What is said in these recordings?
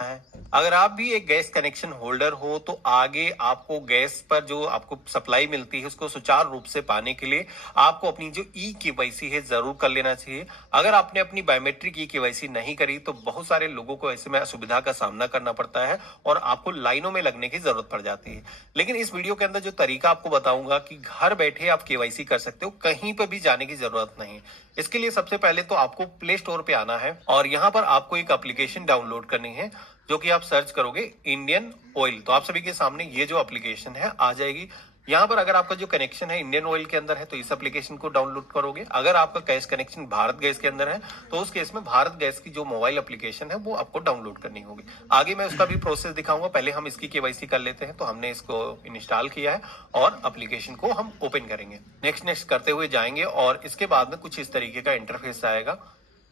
है। अगर आप भी एक गैस कनेक्शन होल्डर हो तो आगे आपको गैस पर जो आपको सप्लाई मिलती है उसको सुचारू रूप से पाने के लिए आपको अपनी जो ई केवाईसी है जरूर कर लेना चाहिए। अगर आपने अपनी बायोमेट्रिक ई केवाईसी नहीं करी तो बहुत सारे लोगों को ऐसे में असुविधा का सामना करना पड़ता है और आपको लाइनों में लगने की जरूरत पड़ जाती है। लेकिन इस वीडियो के अंदर जो तरीका आपको बताऊंगा कि घर बैठे आप केवाईसी कर सकते हो, कहीं पर भी जाने की जरूरत नहीं। इसके लिए सबसे पहले तो आपको प्ले स्टोर पे आना है और यहाँ पर आपको एक एप्लीकेशन डाउनलोड करनी है जो कि आप सर्च करोगे इंडियन ऑयल, तो आप सभी के सामने ये जो एप्लीकेशन है आ जाएगी। यहाँ पर अगर आपका जो कनेक्शन है इंडियन ऑयल के अंदर है तो इस एप्लीकेशन को डाउनलोड करोगे। अगर आपका गैस कनेक्शन भारत गैस के अंदर है तो उस केस में भारत गैस की जो मोबाइल एप्लीकेशन है वो आपको डाउनलोड करनी होगी। आगे मैं उसका भी प्रोसेस दिखाऊंगा, पहले हम इसकी केवाईसी कर लेते हैं। तो हमने इसको इंस्टॉल किया है और एप्लीकेशन को हम ओपन करेंगे। नेक्स्ट नेक्स्ट करते हुए जाएंगे और इसके बाद में कुछ इस तरीके का इंटरफेस आएगा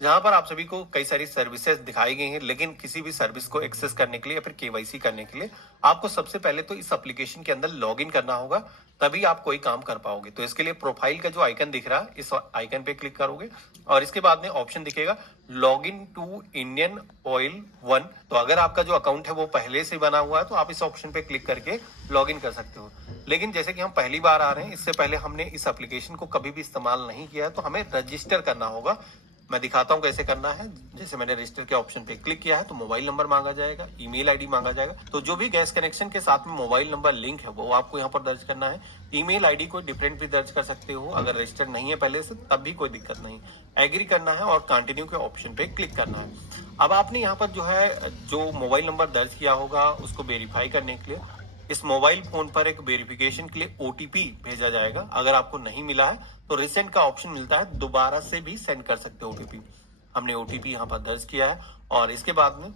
जहां पर आप सभी को कई सारी सर्विसेज दिखाई गई हैं। लेकिन किसी भी सर्विस को एक्सेस करने के लिए या फिर केवाईसी करने के लिए आपको सबसे पहले तो इस एप्लीकेशन के अंदर लॉगिन करना होगा, तभी आप कोई काम कर पाओगे। तो इसके लिए प्रोफाइल का जो आइकन दिख रहा है इस आइकन पे क्लिक करोगे और इसके बाद में ऑप्शन दिखेगा log in to Indian Oil One. तो अगर आपका जो अकाउंट है वो पहले से बना हुआ है तो आप इस ऑप्शन पे क्लिक करके लॉग इन कर सकते हो। लेकिन जैसे कि हम पहली बार आ रहे हैं, इससे पहले हमने इस एप्लीकेशन को कभी भी इस्तेमाल नहीं किया है तो हमें रजिस्टर करना होगा। मैं दिखाता हूं कैसे करना है। जैसे मैंने रजिस्टर के ऑप्शन पे क्लिक किया है तो मोबाइल नंबर मांगा जाएगा, ईमेल आईडी मांगा जाएगा। तो जो भी गैस कनेक्शन के साथ में मोबाइल नंबर लिंक है वो आपको यहाँ पर दर्ज करना है। ईमेल आईडी कोई डिफरेंट भी दर्ज कर सकते हो, अगर रजिस्टर नहीं है पहले से तब भी कोई दिक्कत नहीं। एग्री करना है और कंटिन्यू के ऑप्शन पे क्लिक करना है। अब आपने यहाँ पर जो है जो मोबाइल नंबर दर्ज किया होगा उसको वेरीफाई करने के लिए इस मोबाइल फोन पर एक वेरिफिकेशन के लिए ओटीपी भेजा जाएगा। अगर आपको नहीं मिला है तो रिसेंड का ऑप्शन मिलता है, दोबारा से भी सेंड कर सकते हो ओटीपी। हमने ओटीपी यहाँ पर दर्ज किया है और इसके बाद में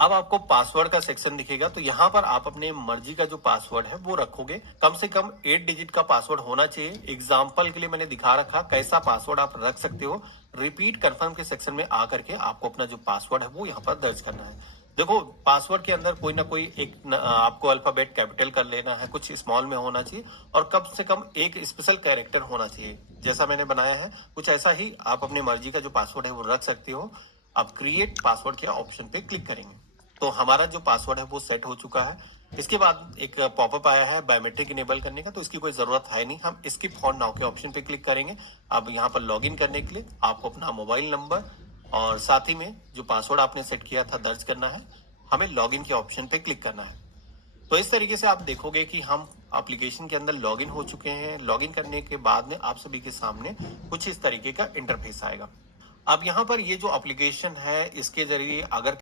अब आपको पासवर्ड का सेक्शन दिखेगा। तो यहाँ पर आप अपने मर्जी का जो पासवर्ड है वो रखोगे। कम से कम 8 डिजिट का पासवर्ड होना चाहिए। एग्जाम्पल के लिए मैंने दिखा रखा कैसा पासवर्ड आप रख सकते हो। रिपीट कंफर्म के सेक्शन में आकर के आपको अपना जो पासवर्ड है वो यहाँ पर दर्ज करना है। देखो पासवर्ड के अंदर कोई ना कोई एक आपको अल्फाबेट कैपिटल कर लेना है, कुछ स्मॉल में होना चाहिए और कम से कम एक स्पेशल कैरेक्टर होना चाहिए। जैसा मैंने बनाया है कुछ ऐसा ही आप अपनी मर्जी का जो पासवर्ड है वो रख सकते हो। अब क्रिएट पासवर्ड के ऑप्शन पे क्लिक करेंगे तो हमारा जो पासवर्ड है वो सेट हो चुका है। इसके बाद एक पॉपअप आया है बायोमेट्रिक इनेबल करने का, तो इसकी कोई जरूरत है नहीं। हम स्किप फॉर नाउ के ऑप्शन पे क्लिक करेंगे। अब यहाँ पर लॉगिन करने के लिए आपको अपना मोबाइल नंबर और साथ ही में जो पासवर्ड आपने सेट किया था दर्ज करना है। हमें लॉगिन के ऑप्शन पे क्लिक करना है। तो इस तरीके से आप देखोगे कि हम एप्लीकेशन के अंदर लॉगिन हो चुके हैं। लॉगिन करने के बाद में आप सभी के सामने कुछ इस तरीके का इंटरफेस आएगा। अब यहाँ पर ये जो एप्लीकेशन है इसके जरिए अगर